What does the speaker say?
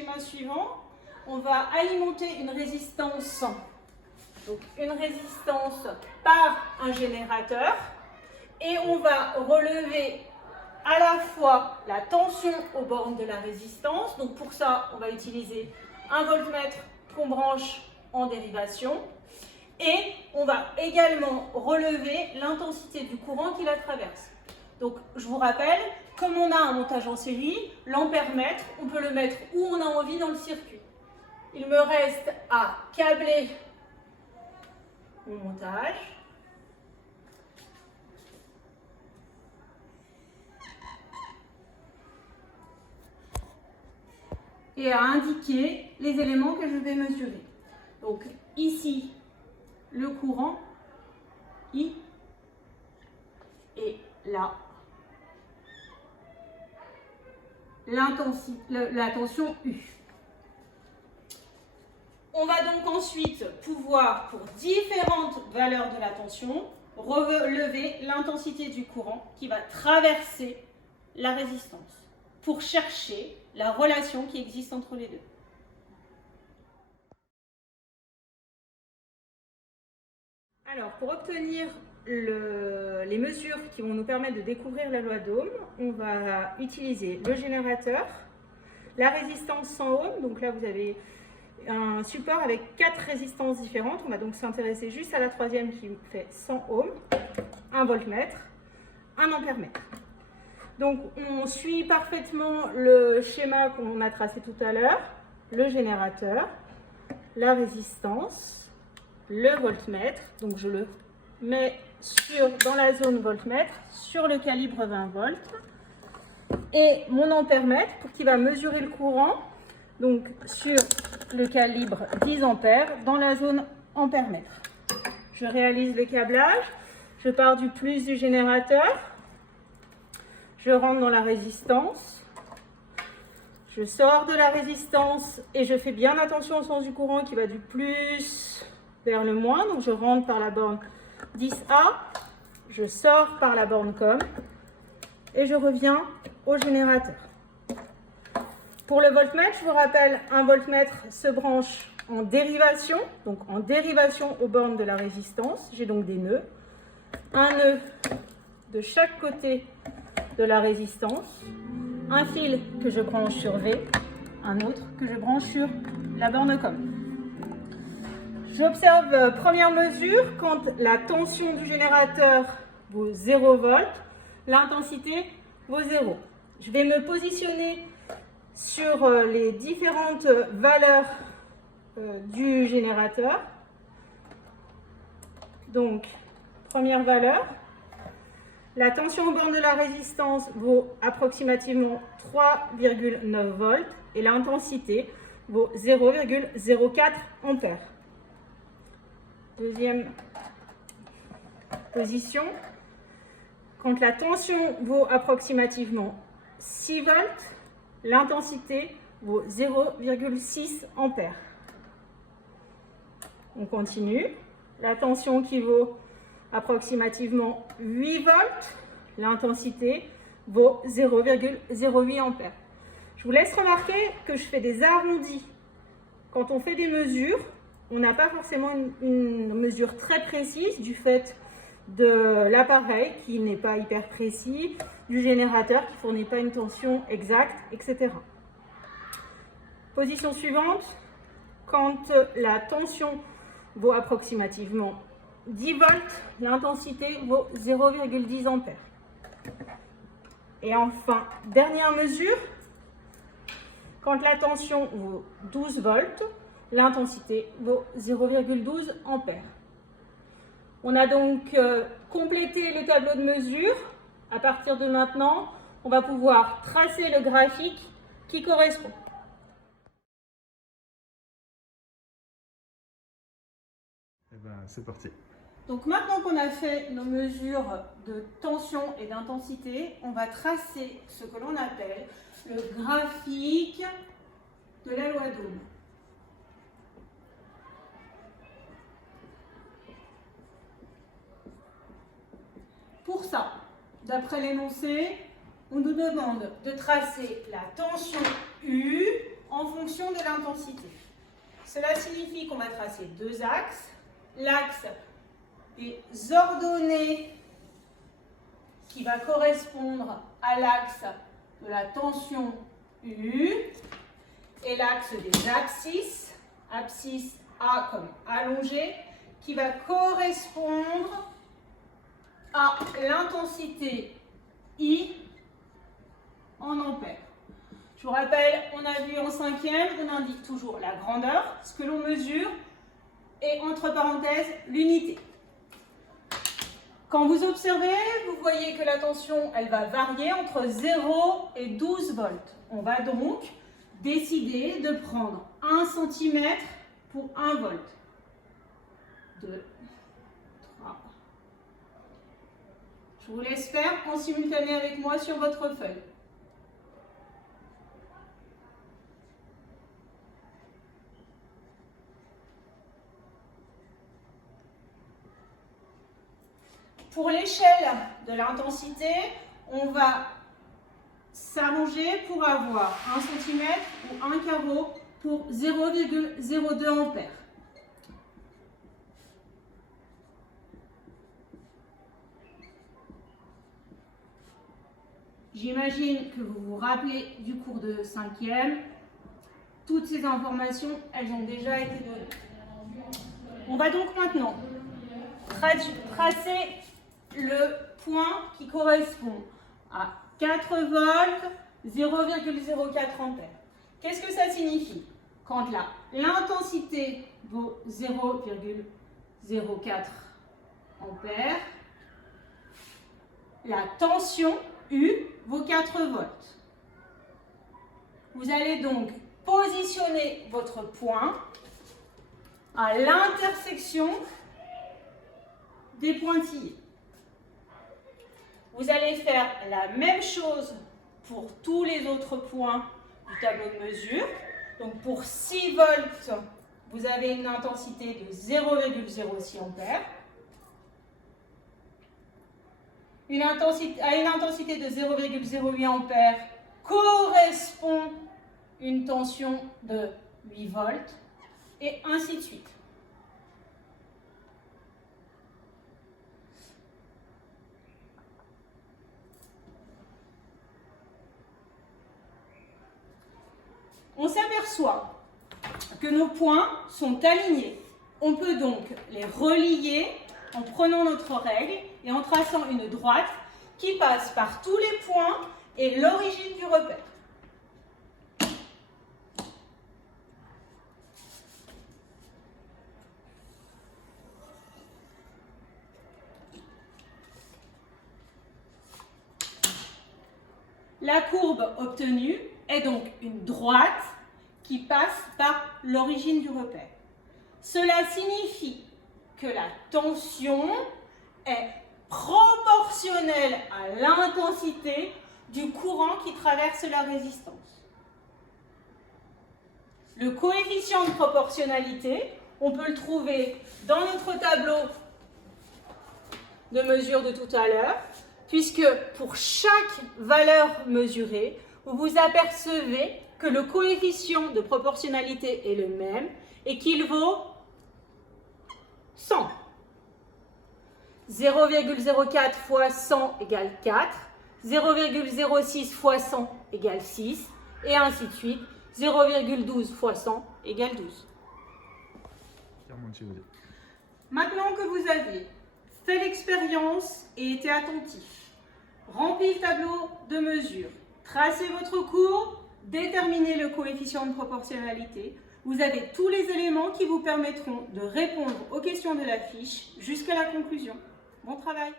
schéma suivant, on va alimenter une résistance. Donc une résistance par un générateur. Et on va relever à la fois la tension aux bornes de la résistance. Donc pour ça, on va utiliser un voltmètre qu'on branche en dérivation. Et on va également relever l'intensité du courant qui la traverse. Donc je vous rappelle, comme on a un montage en série, l'ampèremètre, on peut le mettre où on a envie dans le circuit. Il me reste à câbler mon montage. Et à indiquer les éléments que je vais mesurer. Donc ici, le courant I et là, la tension U. On va donc ensuite pouvoir, pour différentes valeurs de la tension, relever l'intensité du courant qui va traverser la résistance pour chercher la relation qui existe entre les deux. Alors, pour obtenir les mesures qui vont nous permettre de découvrir la loi d'Ohm, on va utiliser le générateur, la résistance 100 ohms. Donc là, vous avez un support avec 4 résistances différentes. On va donc s'intéresser juste à la troisième qui fait 100 ohms, un voltmètre, un ampèremètre. Donc, on suit parfaitement le schéma qu'on a tracé tout à l'heure, le générateur, la résistance, le voltmètre. Donc, je le mets dans la zone voltmètre, sur le calibre 20 volts, et mon ampèremètre pour qu'il va mesurer le courant, donc sur le calibre 10 ampères, dans la zone ampèremètre. Je réalise le câblage, je pars du plus du générateur. Je rentre dans la résistance, je sors de la résistance et je fais bien attention au sens du courant qui va du plus vers le moins. Donc je rentre par la borne 10A, je sors par la borne COM et je reviens au générateur. Pour le voltmètre, je vous rappelle, un voltmètre se branche en dérivation, donc en dérivation aux bornes de la résistance. J'ai donc des nœuds, un nœud de chaque côté de la résistance, un fil que je branche sur V, un autre que je branche sur la borne COM. J'observe, première mesure, quand la tension du générateur vaut 0 volt, l'intensité vaut 0. Je vais me positionner sur les différentes valeurs du générateur. Donc, première valeur. La tension aux bornes de la résistance vaut approximativement 3,9 volts et l'intensité vaut 0,04 ampères. Deuxième position, quand la tension vaut approximativement 6 volts, l'intensité vaut 0,6 ampères. On continue. La tension qui vaut approximativement 8 volts, l'intensité vaut 0,08 ampères. Je vous laisse remarquer que je fais des arrondis. Quand on fait des mesures, on n'a pas forcément une mesure très précise du fait de l'appareil qui n'est pas hyper précis, du générateur qui ne fournit pas une tension exacte, etc. Position suivante, quand la tension vaut approximativement 10 volts, l'intensité vaut 0,10 ampères. Et enfin, dernière mesure, quand la tension vaut 12 volts, l'intensité vaut 0,12 ampères. On a donc complété le tableau de mesure. À partir de maintenant, on va pouvoir tracer le graphique qui correspond. Eh ben, c'est parti. Donc maintenant qu'on a fait nos mesures de tension et d'intensité, on va tracer ce que l'on appelle le graphique de la loi d'Ohm. Pour ça, d'après l'énoncé, on nous demande de tracer la tension U en fonction de l'intensité. Cela signifie qu'on va tracer deux axes. L'axe des ordonnées qui va correspondre à l'axe de la tension U et l'axe des abscisses, abscisse A comme allongée, qui va correspondre à l'intensité I en ampères. Je vous rappelle, on a vu en cinquième, on indique toujours la grandeur, ce que l'on mesure, et entre parenthèses, l'unité. Quand vous observez, vous voyez que la tension, elle va varier entre 0 et 12 volts. On va donc décider de prendre 1 cm pour 1 volt. 2, 3. Je vous laisse faire en simultané avec moi sur votre feuille. Pour l'échelle de l'intensité, on va s'arranger pour avoir 1 cm ou 1 carreau pour 0,02 ampères. J'imagine que vous vous rappelez du cours de 5e. Toutes ces informations, elles ont déjà été données. On va donc maintenant tracer le point qui correspond à 4 volts, 0,04 ampères. Qu'est-ce que ça signifie? Quand l'intensité vaut 0,04 ampères, la tension U vaut 4 volts. Vous allez donc positionner votre point à l'intersection des pointillés. Vous allez faire la même chose pour tous les autres points du tableau de mesure. Donc pour 6 volts, vous avez une intensité de 0,06 ampères. À une intensité de 0,08 ampères correspond une tension de 8 volts et ainsi de suite. On s'aperçoit que nos points sont alignés. On peut donc les relier en prenant notre règle et en traçant une droite qui passe par tous les points et l'origine du repère. La courbe obtenue est donc une droite qui passe par l'origine du repère. Cela signifie que la tension est proportionnelle à l'intensité du courant qui traverse la résistance. Le coefficient de proportionnalité, on peut le trouver dans notre tableau de mesure de tout à l'heure, puisque pour chaque valeur mesurée, vous vous apercevez que le coefficient de proportionnalité est le même et qu'il vaut 100. 0,04 fois 100 égale 4, 0,06 fois 100 égale 6, et ainsi de suite. 0,12 fois 100 égale 12. Maintenant que vous avez fait l'expérience et été attentif, rempli le tableau de mesure, tracez votre courbe, déterminez le coefficient de proportionnalité, vous avez tous les éléments qui vous permettront de répondre aux questions de la fiche jusqu'à la conclusion. Bon travail!